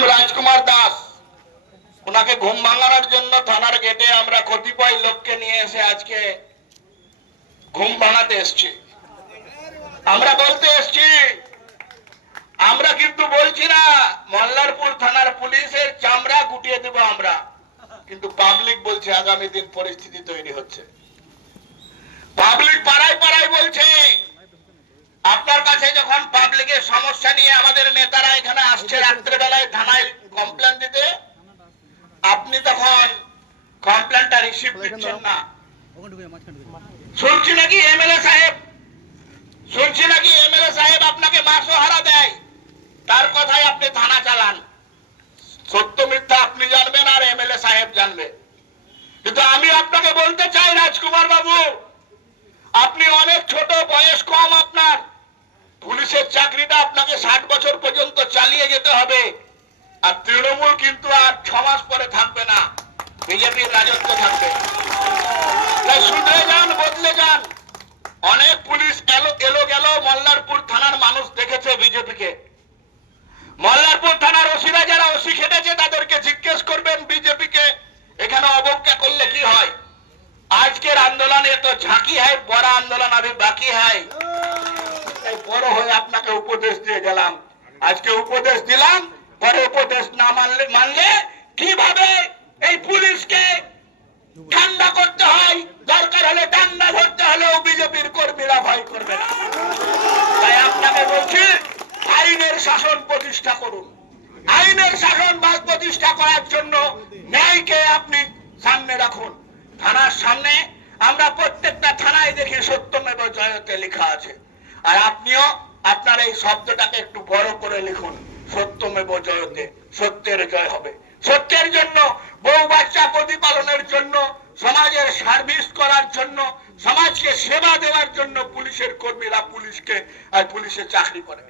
মুসলিম রাজকুমার দাস। ওনাকে ঘুম ভাঙানোর জন্য থানার গেটে আমরা কতিপয় লোককে নিয়ে এসে আজকে ঘুম ভাঙাতে এসছি। আমরা বলতে এসছি, আমরা কিন্তু বলছি না, মল্লারপুর থানার পুলিশের চামড়া গুটিয়ে দেব আমরা। কিন্তু পাবলিক বলছে আগামী দিন পরিস্থিতি তৈরি হচ্ছে। পাবলিক পাড়ায় পাড়ায় বলছে, আপনার কাছে যখন পাবলিকের সমস্যা নিয়ে আমাদের নেতারা এখানে তখন কমপ্লেনটা রিসিভ দিচ্ছেন না। শুনছি নাকি এমএলএ সাহেব? শুনছি নাকি এমএলএ সাহেব আপনাকে মাসোহারা দেয়? তার কথাই আপনি থানা চালান। সত্য মিথ্যা আপনি জানবেন আর এমএলএ সাহেব জানবে। কিন্তু আমি আপনাকে বলতে চাই রাজকুমার বাবু আপনি অনেক ছোট বয়স কম আপনার। পুলিশের চাকরিটা আপনাকে ষাট বছর পর্যন্ত চালিয়ে যেতে হবে। আর তৃণমূল কিন্তু আর ছ মাস পরে থাকবে বিজেপির রাজত্ব থাকবে। শুধরে যান, বদলে যান। অনেক পুলিশ এলো এলো গেল, মল্লারপুর থানার মানুষ দেখেছে বিজেপিকে। মল্লারপুর থানার ওসিরা যারা ওসি খেটেছে, তাদেরকে জিজ্ঞেস করবেন বিজেপিকে, এখানে অবজ্ঞা করলে কি হয়? আজকের আন্দোলনে এত ঝাঁকি হয়, বড় আন্দোলন আবি বাকি হয়। তাই বড় হয়ে আপনাকে উপদেশ দিয়ে গেলাম। আজকে উপদেশ দিলাম, পরে উপদেশ না মানলে মানলে কীভাবে এই পুলিশকে ঠান্ডা করতে হয়, দরকার হলে ডান্ডা ধরতে হলেও বিজেপির কর্মীরা ভয় করবে তাই আপনাকে বলছি, আইনের শাসন প্রতিষ্ঠা করুন। আইনের শাসন বা প্রতিষ্ঠা করার জন্য ন্যায়কে আপনি সামনে রাখুন। থানার সামনে আমরা প্রত্যেকটা থানায় দেখি সত্যমেব জয়তে লেখা আছে। আর আপনিও আপনার এই শব্দটাকে একটু বড় করে লিখুন। সত্যমেব জয়তে সত্যের জয় হবে। সত্যের জন্য বউ বাচ্চা প্রতিপালনের জন্য, সমাজের সার্ভিস করার জন্য, সমাজকে সেবা দেওয়ার জন্য পুলিশের কর্মীরা পুলিশকে আর পুলিশে চাকরি করে।